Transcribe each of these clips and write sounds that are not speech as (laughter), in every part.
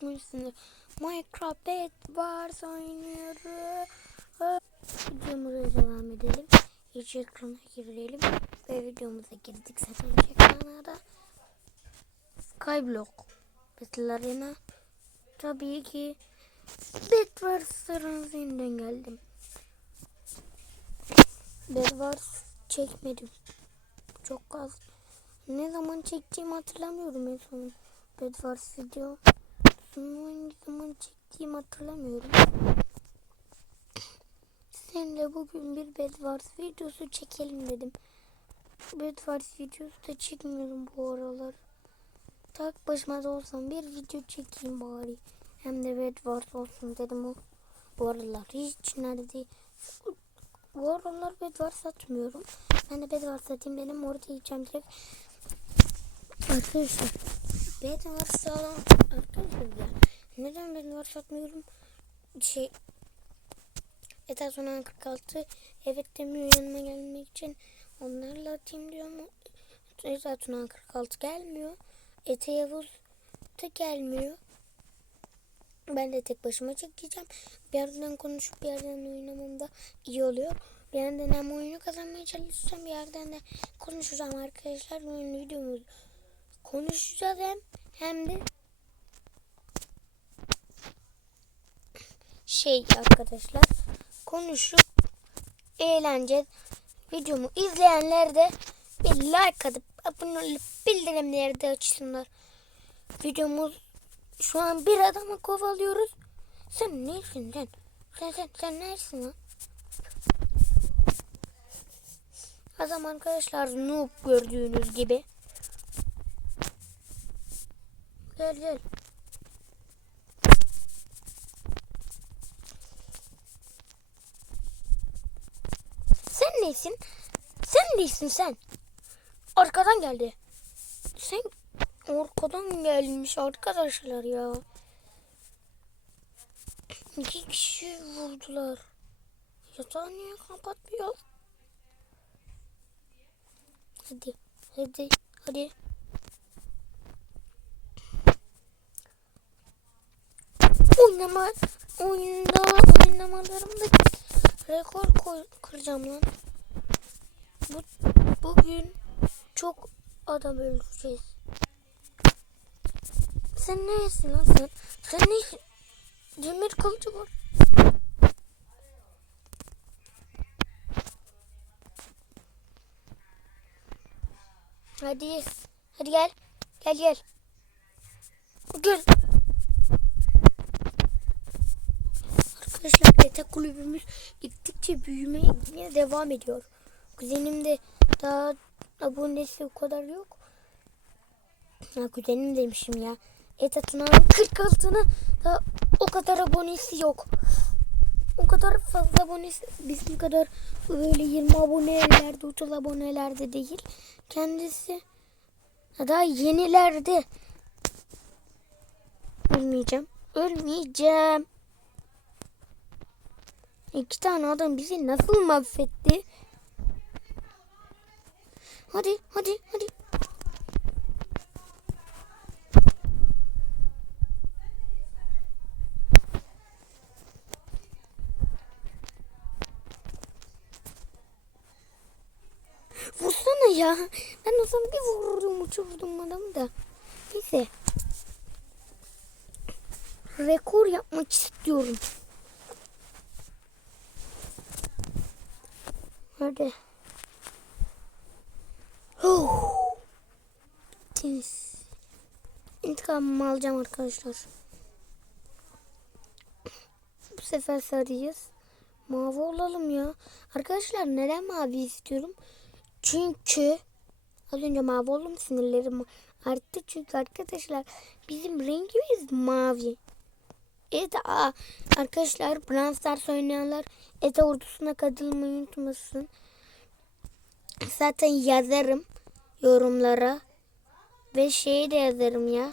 çıkmışsınız. Minecraft Bedwars oynuyoruz. Videomuza devam edelim. İç ekrana girelim. Ve videomuza girdik zaten iç ekrana da. Skyblock. Battle. Tabii ki Bedwars'ların yeniden geldim. Bedwars çekmedim. Çok az. Ne zaman çektiğimi hatırlamıyorum en son. Bedwars video. Ne zaman çektiğimi hatırlamıyorum. Seninle bugün bir Bedwars videosu çekelim dedim. Bedwars videosu da çekmiyorum bu aralar. Tak başıma da olsam bir video çekeyim bari. Hem de Bedwars olsun dedim o. Bu aralar hiç nerede bu aralar Bedwars satmıyorum. Ben de Bedwars satayım dedim orada yiyeceğim direkt. Arkadaşlar Bedwars sağlam arkadaşlar ya. Neden Bedwars satmıyorum? Şey Eta sonra 46 evet demiyor yanıma gelmek için onlarla atayım diyor ama Eta sonra 46 gelmiyor. Ete Yavuz da gelmiyor. Ben de tek başıma çekeceğim. Bir yerden konuşup bir yerden oynamam da iyi oluyor. Bir yerden hem oyunu kazanmaya çalışacağım. Bir yerden de konuşacağım arkadaşlar. Oyun videomuz konuşacağız hem hem de şey arkadaşlar konuşup eğleneceğiz. Videomu izleyenler de bir like atıp abone olup bildirimleri de açsınlar. Videomuz şu an bir adamı kovalıyoruz. Sen nesin sen? Sen sen sen nesin lan? Adam arkadaşlar noob gördüğünüz gibi. Gel gel. Sen nesin? Sen nesin sen? Arkadan geldi. Sen arkadan gelmiş arkadaşlar ya. İki kişi vurdular. Yatağı niye kapatmıyor? Hadi, hadi, hadi. Oynama, oyunda oynamalarımda rekor koy, kıracağım lan. Bu, bugün çok adam öldüreceğiz. Sen nesin lan sen? Sen ne? Demir kılıcı var. Hadi. Hadi. Gel gel. Gel. Beta kulübümüz gittikçe büyümeye yine devam ediyor. Kuzenim de daha abonesi o kadar yok. Ha kuzenim demişim ya. Etat'ın 46'ını da o kadar abonesi yok. O kadar fazla abonesi bizim kadar böyle 20 abonelerde 30 abonelerde değil. Kendisi daha yenilerde. Ölmeyeceğim. Ölmeyeceğim. İki tane adam bizi nasıl mahvetti? Hadi hadi hadi. Vursana ya. Ben o zaman bir vurdum uçurdum adamı da. Neyse. Rekor yapmak istiyorum. Hadi. Oh. Temiz. İntikamımı alacağım arkadaşlar. Bu sefer sarıyız. Mavi olalım ya. Arkadaşlar neden mavi istiyorum? Çünkü az önce mavi oldum sinirlerim arttı. Çünkü arkadaşlar bizim rengimiz mavi. Evet aa, arkadaşlar Brawl Stars oynayanlar ETA ordusuna katılmayı unutmasın. Zaten yazarım yorumlara. Ve şeyi de yazarım ya.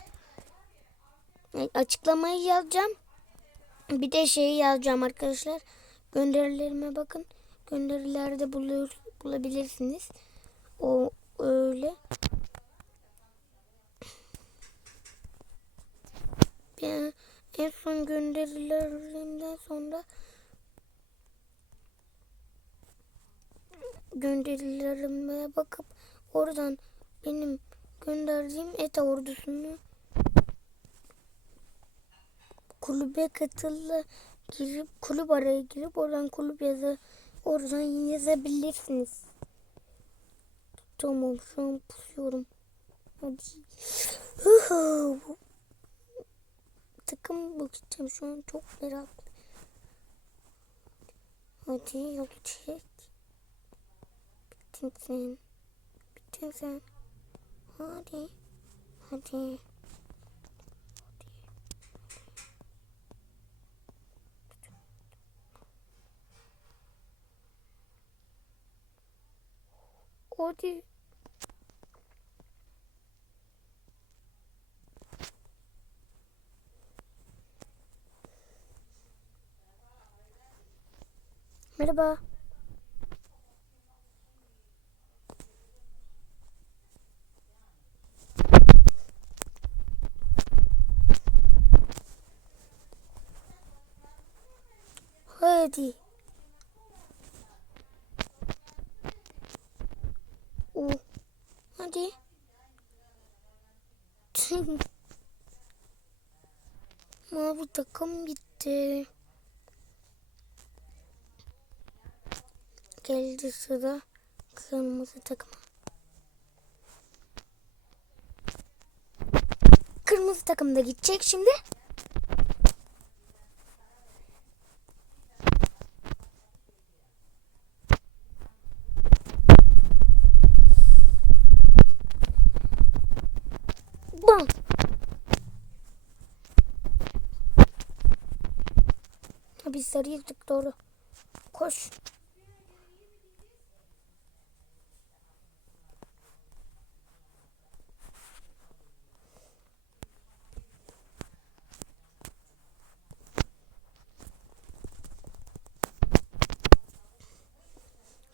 Açıklamayı yazacağım. Bir de şeyi yazacağım arkadaşlar. Gönderilerime bakın. Gönderilerde bulur, bulabilirsiniz. O öyle. Bir, en son gönderilerimden sonra gönderilerime bakıp oradan benim gönderdiğim ETA ordusunu kulübe katılla girip kulüp araya girip oradan kulüp yazı oradan yazabilirsiniz. Tamam şu an pusuyorum. Hadi. Takım bakacağım şu an çok meraklı. Hadi yol çek. Bittin sen. Bittin sen. Hadi. Hadi. Hadi. Merhaba. Hadi. O. Hadi. Mavi takım gitti. Geldi sıra kırmızı takıma. Kırmızı takım da gidecek şimdi. Bam. Ha, Biz sarı yıktık doğru. Koş.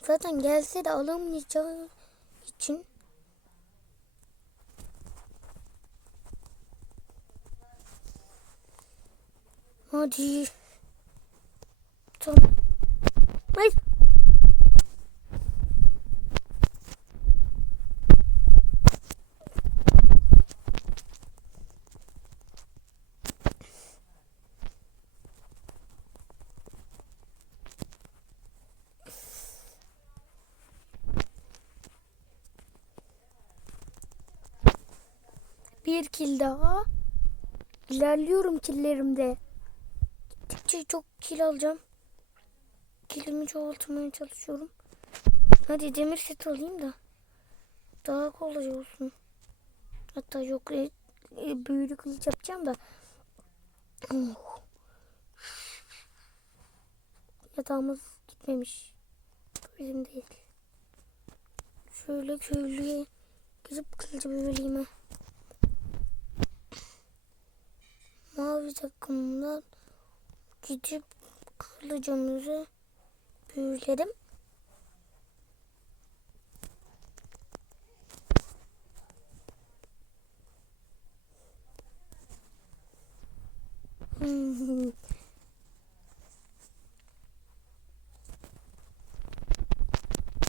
Zaten gelse de alamayacağı için Hadi. Tamam. Hayır. Bir kill daha. İlerliyorum killerimde. Gittikçe çok kill alacağım. Killimi çoğaltmaya çalışıyorum. Hadi demir set alayım da. Daha kolay olsun. Hatta yok e, e, büyülü kılıç yapacağım da. Oh. (sighs) Yatağımız gitmemiş. Bizim değil. Şöyle köylüye gidip kılıcı büyüleyim ha. Mavi takımdan gidip kılıcımızı büyülerim. (laughs)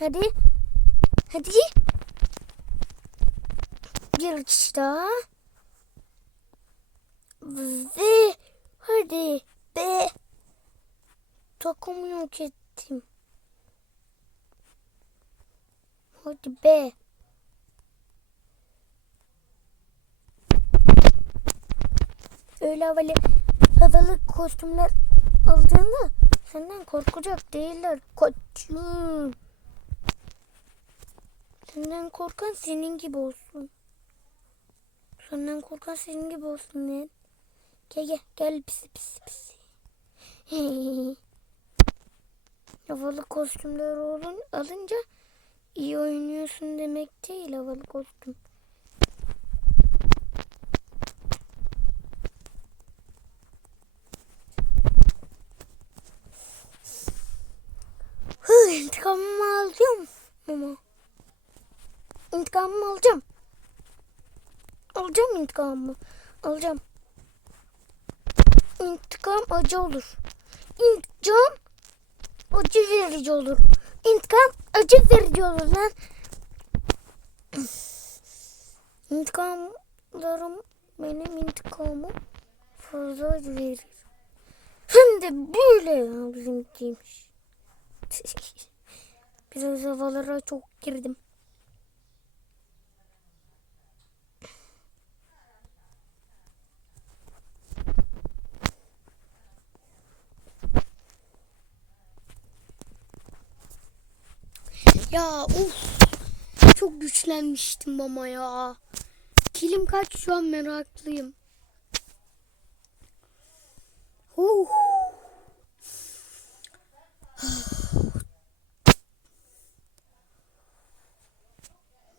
Hadi. Hadi. Bir kişi daha. Ve hadi be. Takımı yok ettim. Hadi be. Öyle havalı havalı kostümler aldığında senden korkacak değiller koçum. Senden korkan senin gibi olsun. Senden korkan senin gibi olsun lan. Gel gel gel pisi pisi pisi. (laughs) havalı kostümler olun, alınca iyi oynuyorsun demek değil havalı kostüm. Hı, intikamımı alacağım ama. İntikamımı alacağım. Alacağım intikamımı. Alacağım. İntikam acı olur. İntikam acı verici olur. İntikam acı verici olur lan. (clears throat) İntikamlarım benim intikamım fazla acı verir. Hem de böyle ya bizimkiymiş. (laughs) Biraz havalara çok girdim. Ya uf. Çok güçlenmiştim ama ya. Kilim kaç şu an meraklıyım. Huh.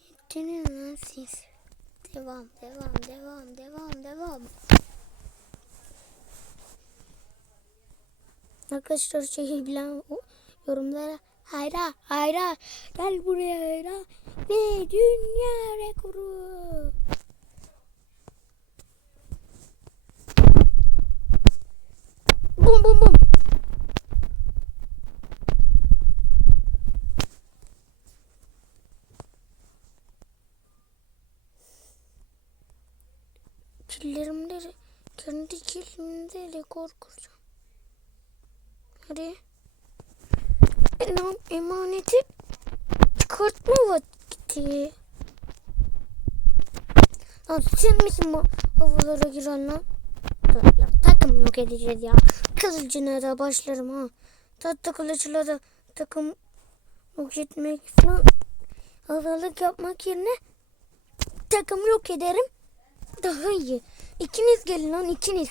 Bittiniz lan siz. Devam, devam, devam, devam, devam. Arkadaşlar şeyi bilen o- yorumlara hayra hayra gel buraya hayra ve dünya rekoru. Bum bum bum. Killerimde de- kendi killimde rekor kuracağım. Hadi. Eman, emaneti çıkartma vakti. Lan sen misin bu havalara giren lan? Dur ya, takım yok edeceğiz ya. Kılıcına başlarım ha. Tatlı kılıçla da takım yok etmek falan. Havalık yapmak yerine takım yok ederim. Daha iyi. İkiniz gelin lan ikiniz.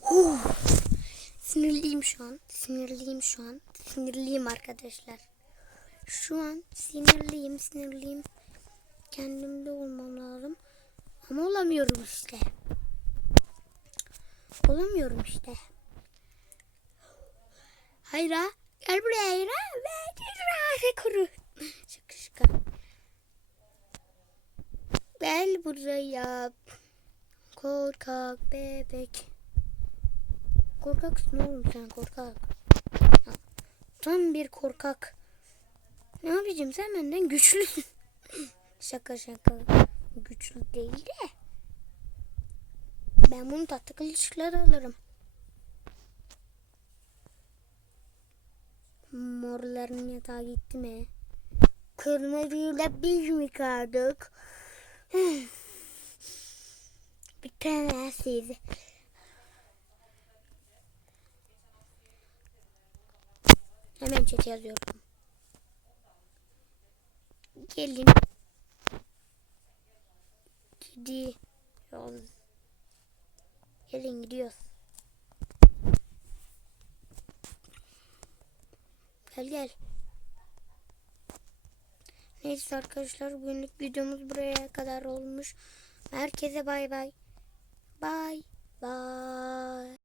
Huh. Sinirliyim şu an. Sinirliyim şu an. Sinirliyim arkadaşlar. Şu an sinirliyim, sinirliyim. Kendimde olmam lazım. Ama olamıyorum işte. Olamıyorum işte. Hayra. Gel buraya Hayra. Ve cezra kuru. (laughs) Şaka şaka. Gel buraya. Korkak bebek. Korkaksın oğlum sen korkak. Tam bir korkak. Ne yapacağım sen benden güçlüsün. (laughs) şaka şaka. Güçlü değil de. Ben bunu tatlı kılıçları alırım. Morların yatağa gitti mi? Kırmızıyla biz mi kaldık? (sighs) Bir tane Hemen chat yazıyorum. Gelin. Gidiyoruz. Gelin gidiyoruz. Gel gel. Neyse arkadaşlar bugünlük videomuz buraya kadar olmuş. Herkese bay bay. Bay bay.